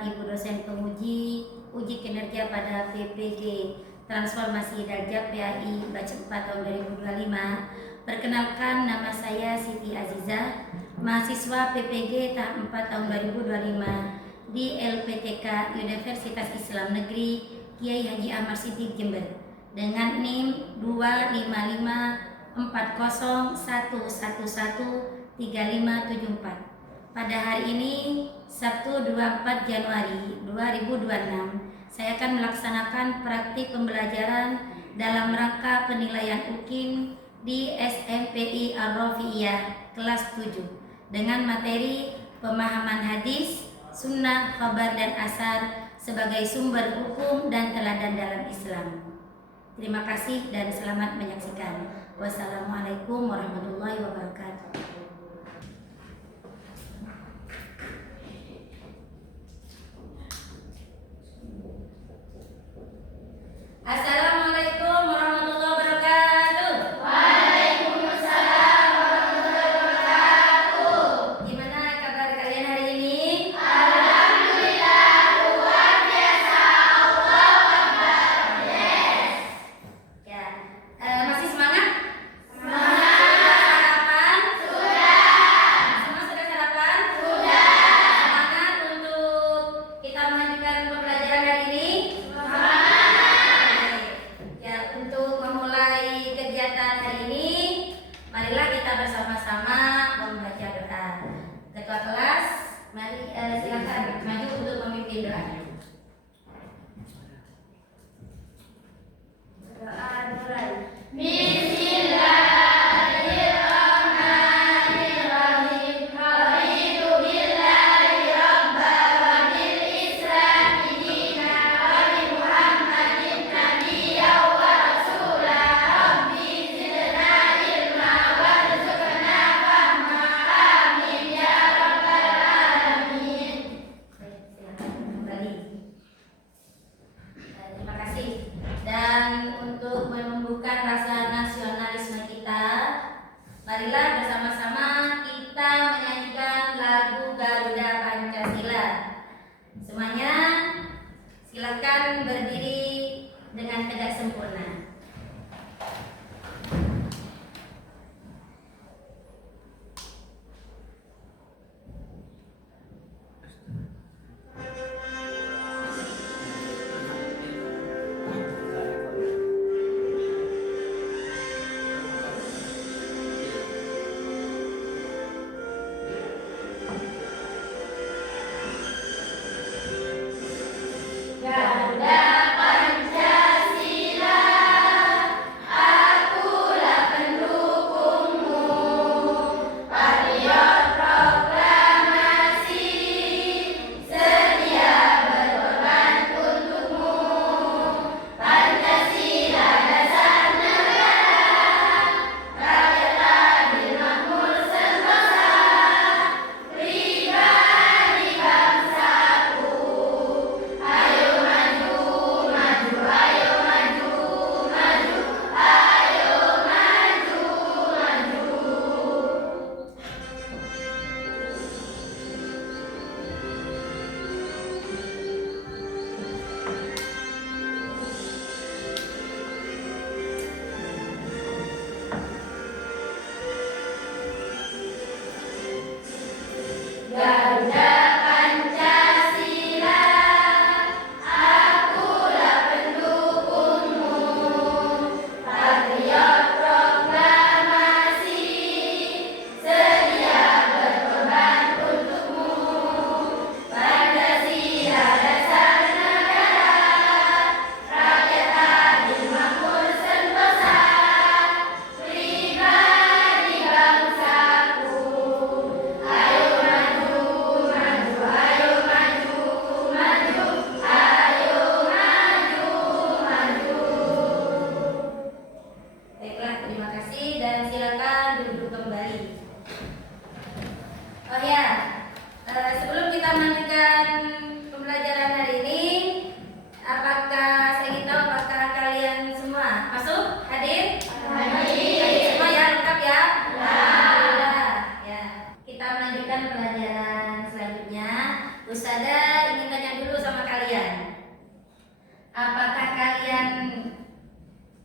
Bapak Ibu dosen penguji uji kinerja pada PPG Transformasi Hidayah PAI batch 4 tahun 2025. Perkenalkan, nama saya Siti Azizah, mahasiswa PPG tahap 4 tahun 2025 di LPTK Universitas Islam Negeri Kiai Haji Ahmad Siddiq Jember dengan NIM 2554011113574. Pada hari ini, Sabtu 24 Januari 2026, saya akan melaksanakan praktik pembelajaran dalam rangka penilaian UKIM di SMPI Ar-Rafi'iyah kelas 7 dengan materi pemahaman hadis, sunnah, khabar, dan asar sebagai sumber hukum dan teladan dalam Islam. Terima kasih dan selamat menyaksikan. Wassalamualaikum warahmatullahi wabarakatuh. Assalamualaikum warahmatullahi wabarakatuh. Waalaikumsalam warahmatullahi wabarakatuh. Gimana kabar kalian hari ini? Alhamdulillah, luar biasa. Allahu Akbar. Yes. Ya, masih semangat? Semangat. Sudah sarapan? Sudah.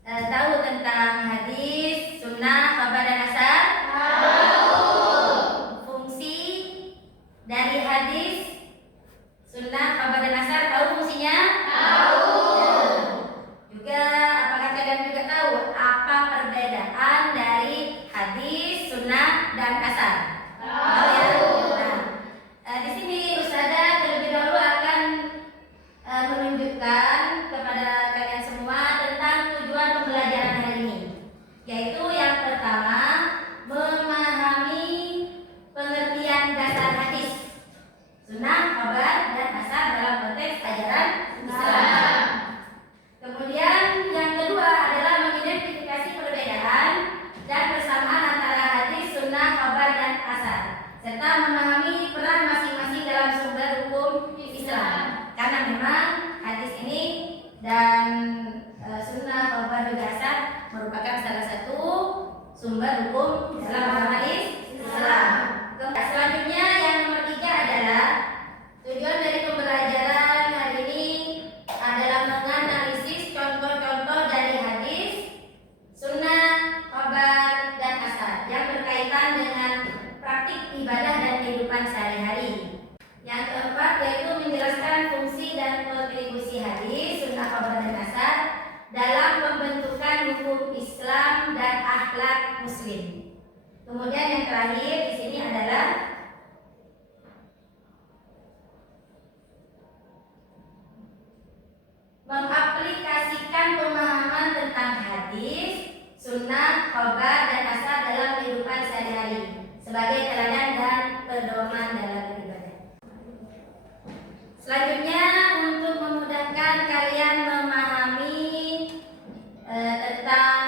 tahu tentang hadis, sunnah, khabar dan asar? Fungsi dari hadis, sunnah, khabar dan asar, tahu fungsinya? Juga apakah kalian juga tahu apa perbedaan dari hadis, sunnah, dan asar? Tahu ya? Nah, di sini Ustazah terlebih dahulu akan menunjukkan kepada kalian semua tentang tujuan pembelajaran hari ini, yaitu yang pertama memahami pengertian dasar hadis, sunnah, khabar, dan asar dalam konteks ajaran Islam. Kemudian yang kedua adalah mengidentifikasi perbedaan dan persamaan antara hadis, sunnah, khabar, dan asar, serta memahami peran masing-masing dalam sumber hukum Islam. Karena memang hadis ini dan sunnah, khabar, juga asar merupakan salah satu sumber hukum dalam agama Islam. Selanjutnya yang nomor 3 adalah tujuan dari pembelajaran hari ini adalah menganalisis contoh-contoh dari hadis, sunnah, khabar, dan asar yang berkaitan dengan praktik ibadah dan kehidupan sehari-hari. Yang keempat yaitu menjelaskan fungsi dan kontribusi hadis, sunnah, khabar, dan asar dalam pembentukan hukum Islam dan akhlak Muslim. Kemudian yang terakhir di sini adalah mengaplikasikan pemahaman tentang hadis, sunnah, khabar, dan asar dalam kehidupan sehari-hari sebagai teladan dan pedoman dalam beribadah. Selanjutnya untuk memudahkan kalian memahami tentang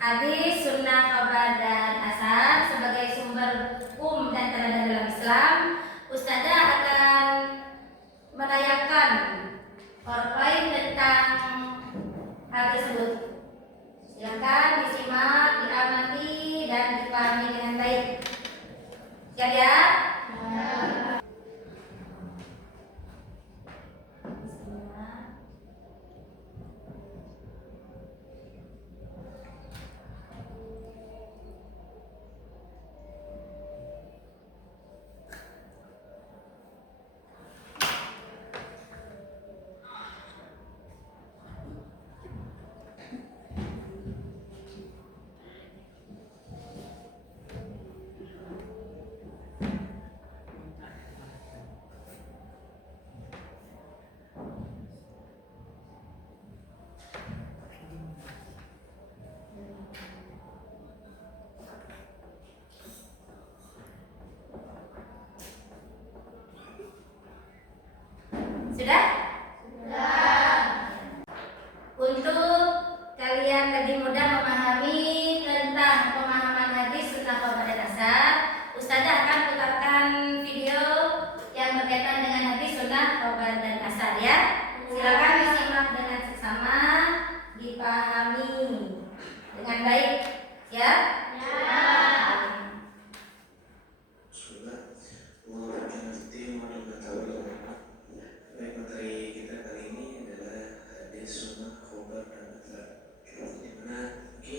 hadis, sunnah, khabar, dan asar sebagai sumber hukum dan teladan dalam Islam, Ustazah akan menayangkan PowerPoint tentang hal tersebut. Silakan disimak, diamati, dan dipahami dengan baik. Siap ya? Sudah? Untuk kalian lebih mudah memahami tentang pemahaman hadis, sunnah, khabar, dan asar, Ustazah akan putarkan video yang berkaitan dengan hadis, sunnah, khabar, dan asar ya. Silakan disimak dengan seksama, dipahami dengan baik ya. Baik, materi kita kali ini adalah hadis, sunnah, khabar, dan asar, di mana mungkin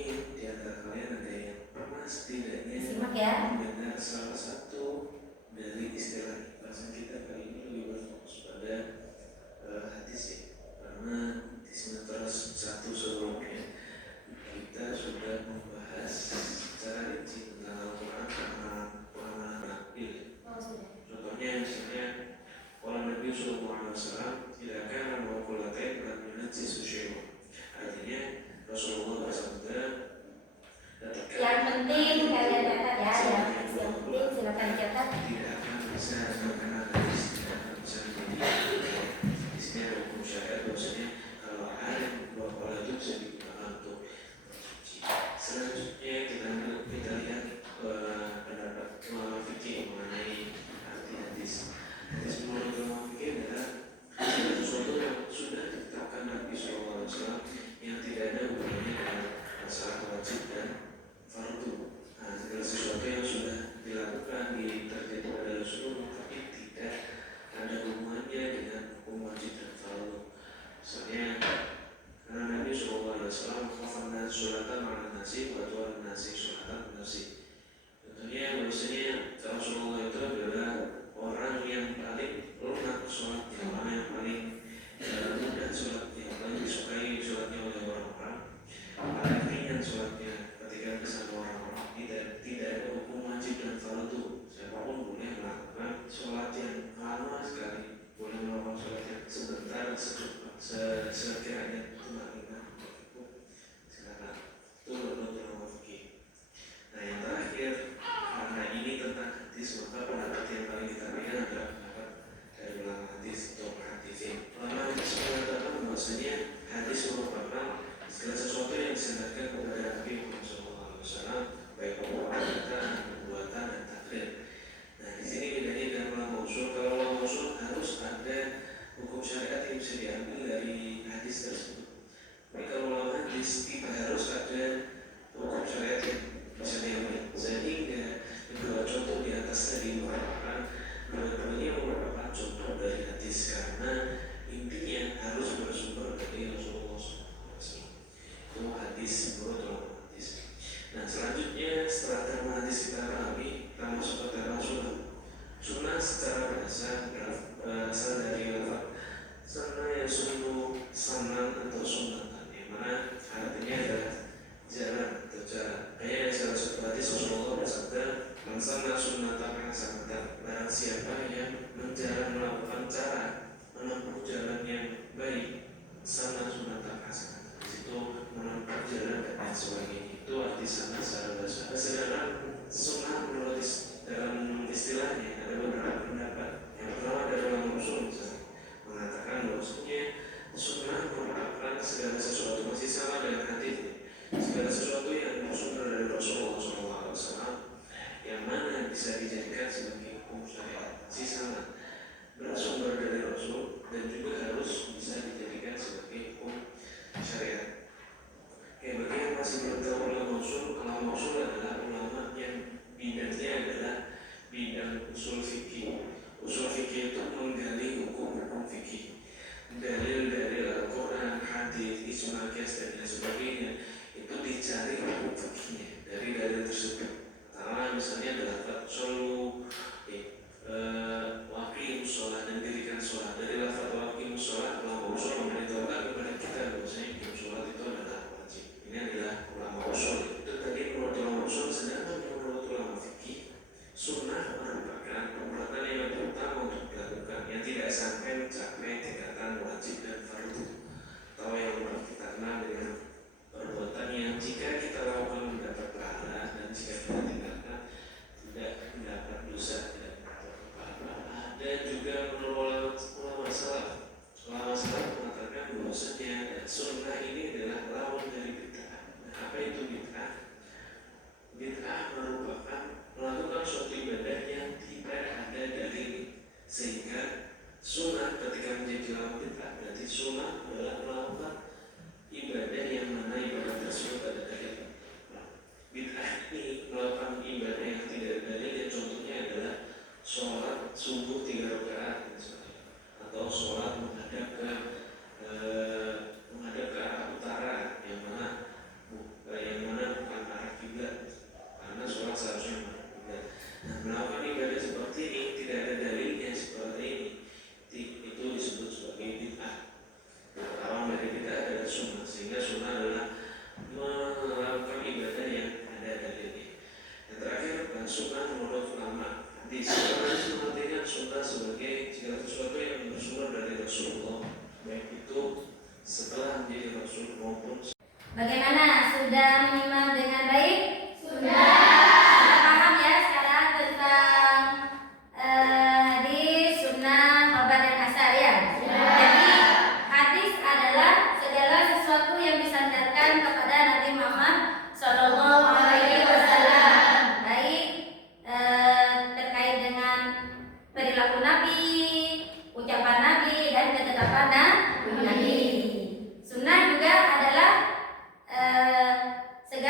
wasallam khafafna suratan ma'an nasi wa tuan nasi suratan nasi. Tentunya bahwasanya Rasulullah itu adalah orang yang paling lunak sholatnya, orang yang paling mudah sholatnya, paling disukai sholatnya oleh orang-orang, paling ringan sholatnya ketika bersama orang-orang. Tidak ada hukum wajib dan fardu. Siapapun boleh melakukan sholat yang lama sekali, boleh melakukan sholat yang sebentar, sekiranya tumaknina cukup. Silakan. Itu menurut ulama fikih. Nah yang terakhir, karena ini tentang hadis, maka pendapat yang paling kita pegang adalah pendapat dari ulama hadis atau muhaditsin. Ulama hadis mengatakan bahwasanya hadis merupakan segala sesuatu yang disandarkan kepada Nabi Muhammad SAW, baik perbuatan, dan takrir. Nah di sini bedanya dengan ulama usul. Kalau ulama usul harus ada hukum syariat yang bisa diambil dari hadis tersebut. Tapi kalau ulama hadis tidak harus ada hukum syariat yang bisa diambil. Sehingga kedua contoh di atas tadi merupakan dua-duanya contoh dari hadis, karena intinya harus bersumber dari Rasulullah SAW. Itu hadis menurut ulama hadis. Nah selanjutnya setelah terma hadis kita pahami, kita masuk ke terma sunnah. Sunnah secara bahasa berasal dari lafaz sana ya sunu sanan atau sunnatan, yang mana artinya adalah jalan atau cara. Kayak salah satu hadis Rasulullah bersabda, "Man sanna sunnatan hasanatan." Barang siapa yang melakukan cara menempuh jalan yang baik, sana sunnatan hasanatan. Di situ menempuh jalan dan lain sebagainya. Itu arti sana secara bahasa. Sedangkan sunnah menurut dalam istilahnya ada beberapa pendapat. Yang pertama dari ulama usul misalnya mengatakan bahwasanya sunnah merupakan segala sesuatu, masih sama dengan hadis, segala sesuatu yang bersumber dari Rasulullah SAW, yang mana bisa dijadikan sebagai hukum syariat, masih sama bersumber dari Rasul dan juga harus bisa dijadikan sebagai hukum syariat. Bagi yang masih belum tahu ulama usul adalah ulama yang bidangnya adalah bidang usul fikih. Usul fikih itu menggali hukum-hukum fikih, dalil-dalil Al-Quran, hadis, ijma, qiyas dan lain sebagainya. Itu dicari hukum fikihnya dari dalil tersebut. Karena misalnya adalah solu waqimus sholat dan dirikan sholat. Dari lafaz waqimus sholat, ulama usul memberitahukan kepada kita bahwasanya sholat itu adalah wajib. Ini adalah ulama usul. Itu tadi menurut ulama usul. Sedangkan menurut ulama fikih, sunnah merupakan perbuatan yang lebih utama untuk dilakukan, yang tidak sampai mencapai tingkatan wajib dan fardu, atau yang kita kenal dengan perbuatan yang jika kita lakukan mendapat pahala dan jika kita tinggalkan tidak mendapat dosa, tidak mendapat pahala. Dan juga menurut ulama salaf mengatakan bahwasanya sunnah ini adalah lawan dari bid'ah. Nah, apa itu bid'ah? Bid'ah merupakan melakukan suatu ibadah yang tidak ada dalil, sehingga sunnah ketika menjadi lawan bid'ah berarti sunnah adalah melakukan ibadah yang mana ibadah tersebut ada dalil. Bid'ah ini melakukan ibadah yang tidak ada dalil, yang contohnya adalah sholat subuh 3 rakaat misalnya, atau sholat menghadap ke arah utara, yang mana bukan arah kiblat, karena sholat seharusnya menghadap kiblat. Nah, melakukan ibadah seperti ini tidak ada dalilnya seperti ini, itu disebut sebagai bid'ah. Lawan dari bid'ah adalah sunnah, sehingga sunnah adalah melakukan ibadah yang ada dalilnya. Yang terakhir, sunnah menurut ulama hadis. Artinya sunnah sebagai segala sesuatu yang bersumber dari Rasulullah, baik itu setelah menjadi Rasul maupun. Bagaimana? Sudah menyimak dengan baik? Sudah. Sudah paham ya sekarang tentang hadis, sunnah, khabar dan asar ya? Sudah. Jadi hadis adalah segala sesuatu yang disandarkan kepada Nabi Muhammad SAW, baik terkait dengan perilaku Nabi, ucapan Nabi, dan ketetapan Nabi. Sunnah juga adalah segala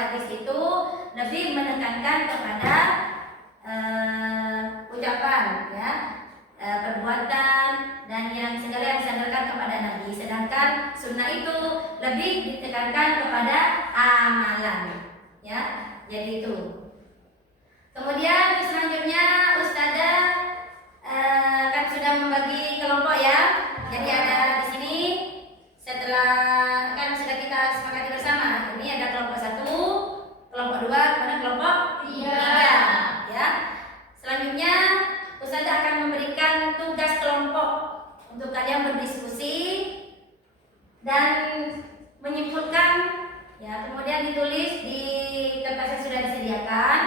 hadis itu lebih menekankan kepada ucapan, ya, perbuatan dan yang segala yang disandarkan kepada Nabi. Sedangkan sunnah itu lebih ditekankan kepada amalan, ya. Jadi itu. Kemudian selanjutnya Ustazah kan sudah membagi kelompok, ya. Jadi ada di sini setelah kan sudah kita sepakati bersama. Ini ada kelompok 1, kelompok 2, kemudian kelompok 3, ya. Selanjutnya Ustazah akan memberikan tugas kelompok untuk kalian berdiskusi dan menyimpulkan, ya. Kemudian ditulis di kertas yang sudah disediakan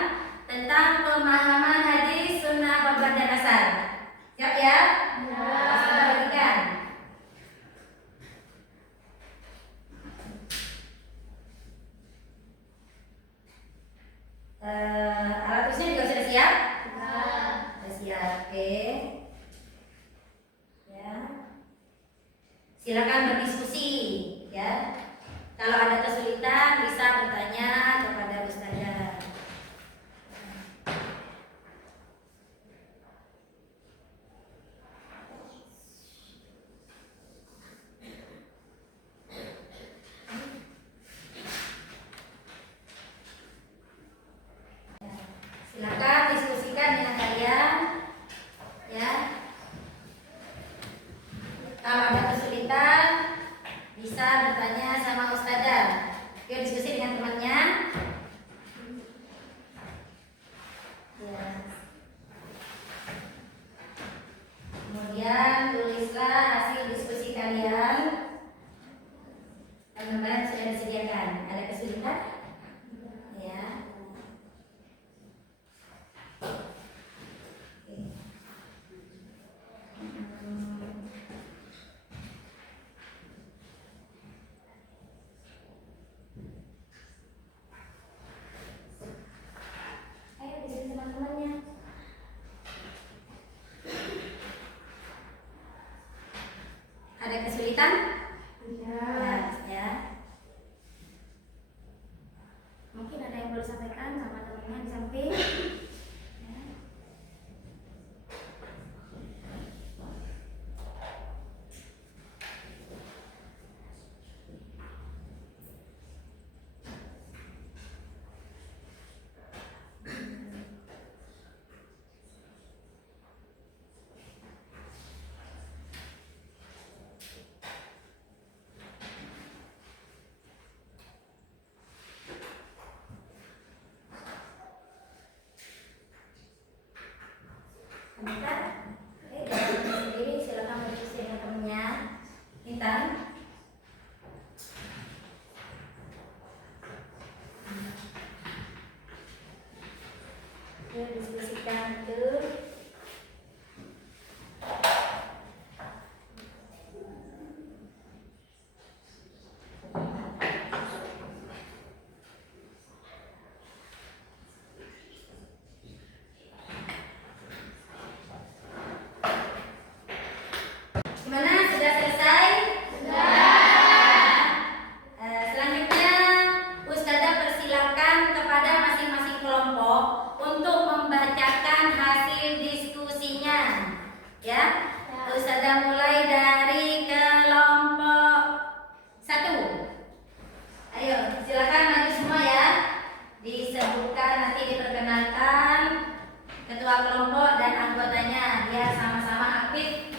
tentang pemahaman hadis sunnah khabar dan asar. Siap, ya? Kita bagikan. Alat tulisnya juga sudah siap? Sudah siap, oke. Ya. Silakan berdiskusi, ya. Kalau ada kesulitan bisa bertanya kepada Ustazah. Silakan diskusikan dengan kalian, ya. Kalau ada kesulitan bisa bertanya sama Ustazah. Yuk diskusi dengan temannya. Ya. Kemudian tulislah hasil diskusi kalian. Teman-teman sudah disediakan. Ada kesulitan? Ya. Ayo diskusi sama temannya. Ada kesulitan? Ya. Mungkin ada yang perlu sampaikan sama teman-teman di samping. Ya. Anita, jangan sendiri, silakan berdiskusi dengan temannya. Intan. Yuk diskusikan tuh. Gimana? Sudah selesai? Selanjutnya Ustazah persilakan kepada masing-masing kelompok untuk membacakan hasil diskusinya, ya. Ustazah mulai dari kelompok 1. Ayo, silakan maju semua, ya. Disebutkan, nanti diperkenalkan ketua kelompok dan anggotanya biar sama-sama aktif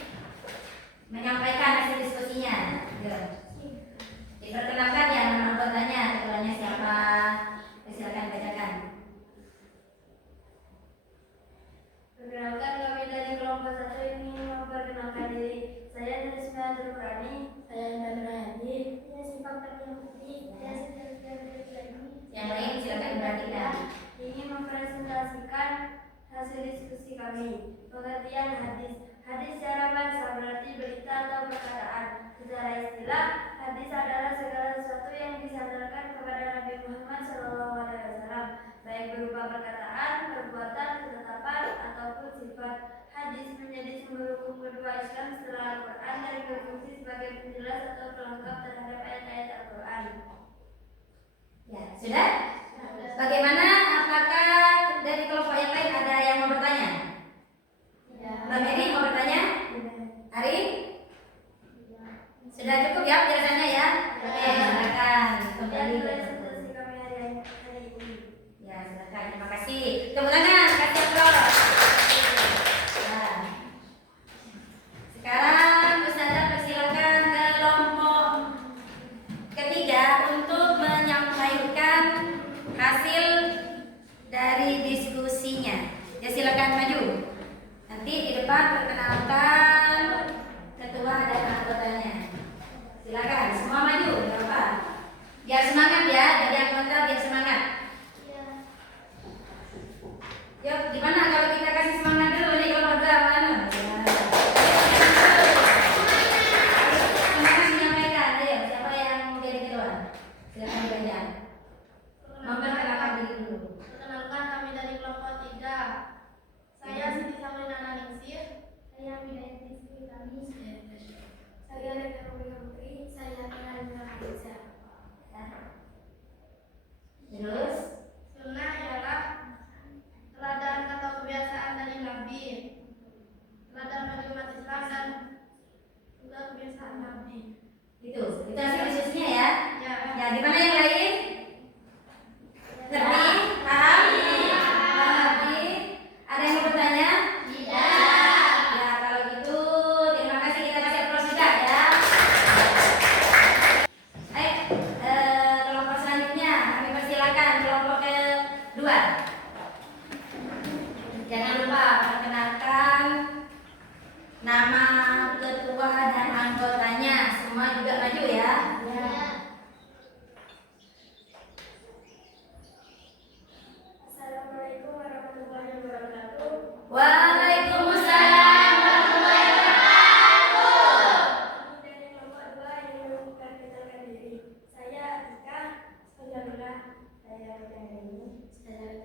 menyampaikan hasil diskusinya. Diperkenalkan ya nama anggotanya, ketuanya siapa? Silakan bacakan. Perkenalkan, kami dari kelompok 1 ini memperkenalkan diri. Saya Nisma Nurani. Saya Intan Nurhadi. Saya Sifat Fatimah Putri. Saya Siti Yang lain silakan diperhatikan. ingin mempresentasikan hasil diskusi kami. Pengertian hadis. Hadis secara bahasa berarti berita atau perkataan. Secara istilah, hadis adalah segala sesuatu yang disandarkan kepada Nabi Muhammad SAW, baik berupa perkataan, perbuatan, ketetapan, ataupun sifat. Hadis menjadi sumber hukum kedua Islam setelah Al-Quran dan berfungsi sebagai penjelas atau pelengkap terhadap ayat-ayat Al-Quran. Ya, sudah?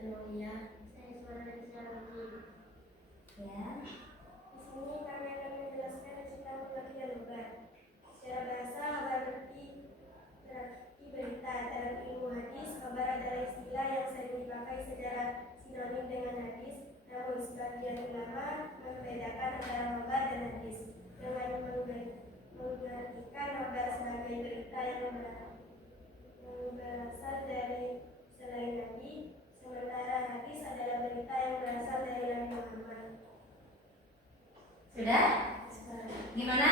mulia. Saya Suara Islami. Ya. Di sini kami akan menjelaskan tentang pengertian dan logat. Secara bahasa, kabar berarti berita. Dalam ilmu hadis, kabar adalah istilah yang sering dipakai secara sinonim dengan hadis. Namun sebagian ulama membedakan antara kabar dan hadis dengan mengartikan kabar sebagai berita yang berasal dari selain Nabi, sementara hadis adalah berita yang berasal dari Nabi Muhammad. Sudah? Gimana?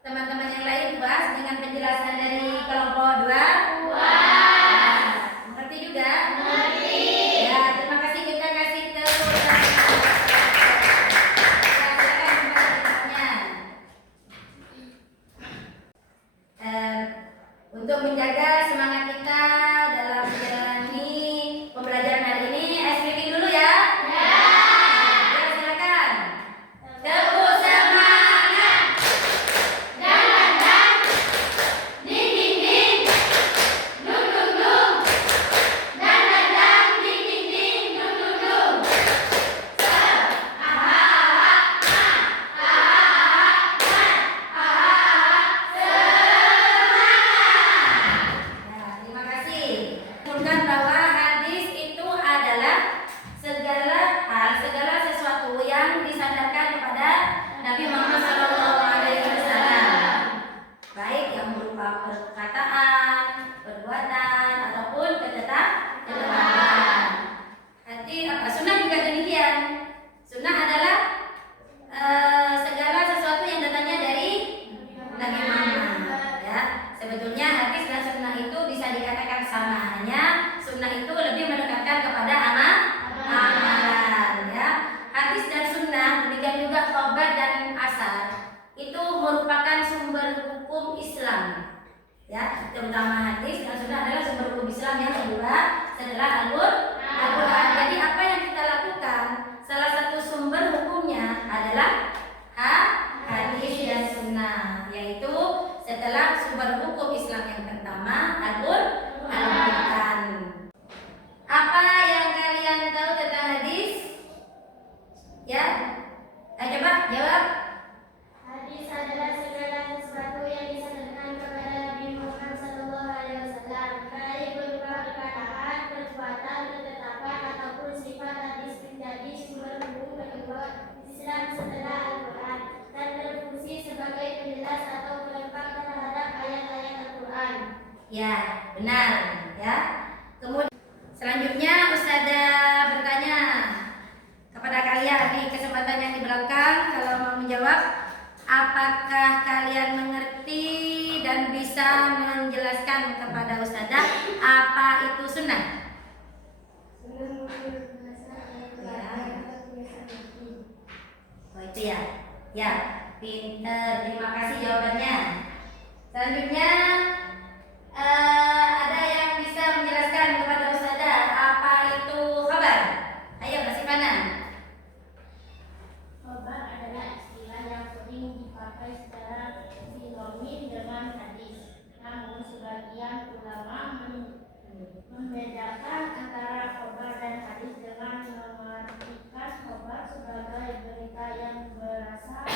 Teman-teman yang lain puas dengan penjelasan dari kelompok 2? Mengerti juga? Mengerti. Ya, terima kasih, kita kasih tepuk tangan. Ya, silakan berikutnya. Untuk menjaga semangat kita dalam menjalani pembelajaran hari ini, ice breaking dulu ya. Ya, silakan. Tepuk semangat. Dan ding ding ding. Dung dung dung. Dan ding ding ding. Dung dung dung. Ya, terima kasih. Bukan bahwa hadis itu adalah segala sesuatu yang disandarkan kepada Nabi Muhammad SAW, baik yang berupa perkataan, perbuatan ataupun ketetapan. Nanti sunnah juga demikian. Sunnah adalah segala sesuatu yang datangnya dari Nabi Muhammad. Ya, sebetulnya hadis dan sunnah itu bisa dikatakan sama, hanya sunnah itu lebih mendekatkan kepada amalan. Ya, hadis dan sunnah demikian juga khabar dan asar itu merupakan sumber hukum Islam. Ya, terutama hadis dan sunnah adalah sumber hukum Islam yang kedua setelah Al-Quran. Jadi apa yang kita lakukan, salah satu sumber hukumnya adalah hadis dan sunnah, yaitu setelah sumber hukum Islam yang pertama Al-Quran. Apa yang kalian tahu tentang hadis? Ya, coba jawab. Hadis adalah segala sesuatu yang disandarkan kepada Nabi Muhammad SAW, baik berupa perkataan, perbuatan, ketetapan ataupun sifat. Hadis menjadi sumber hukum kedua Islam setelah Al-Quran dan berfungsi sebagai penjelas atau pelengkap terhadap ayat-ayat Al-Quran. Ya, benar. Ya. Kemudian selanjutnya Ustazah bertanya kepada kalian di kesempatan yang di belakang, kalau mau menjawab, apakah kalian mengerti dan bisa menjelaskan kepada Ustazah apa itu sunnah? Oh itu ya. Ya, pinter. Terima kasih jawabannya. Selanjutnya ada yang bisa menjelaskan kepada Ustazah apa itu khabar? Ayo Mbak Sifana. Khabar adalah istilah yang sering dipakai secara sinonim dengan hadis. Namun sebagian ulama membedakan antara khabar dan hadis dengan mengartikan khabar sebagai berita yang berasal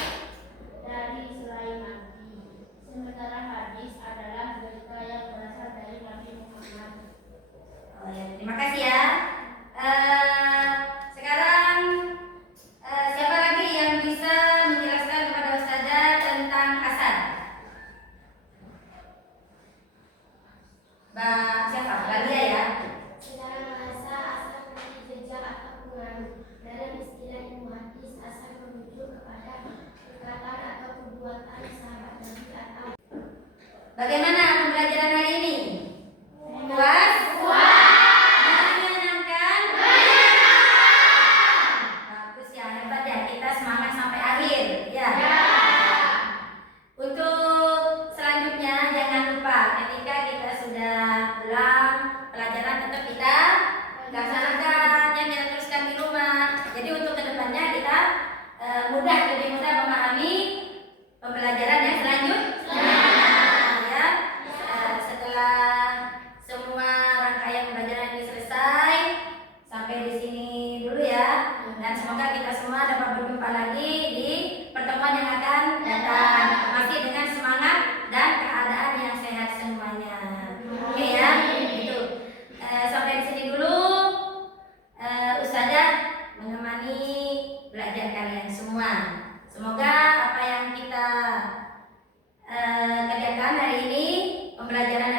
dari selain Nabi, sementara hadis adalah berita yang berasal dari Nabi Muhammad. Oh ya, terima kasih ya. Sekarang siapa lagi yang bisa menjelaskan kepada Ustazah tentang asar? Mbak siapa? Balia ya. Secara bahasa, asal berarti jejak atau pengaruh. Dalam istilah ilmu hadis, asal merujuk kepada perkataan atau perbuatan sahabat Nabi atau. Bagaimana pembelajaran hari ini? Puas? Menyenangkan? Bagus ya, hebat ya. Kita semangat sampai akhir ya. Untuk selanjutnya jangan lupa ketika kita sudah pulang Pembelajaran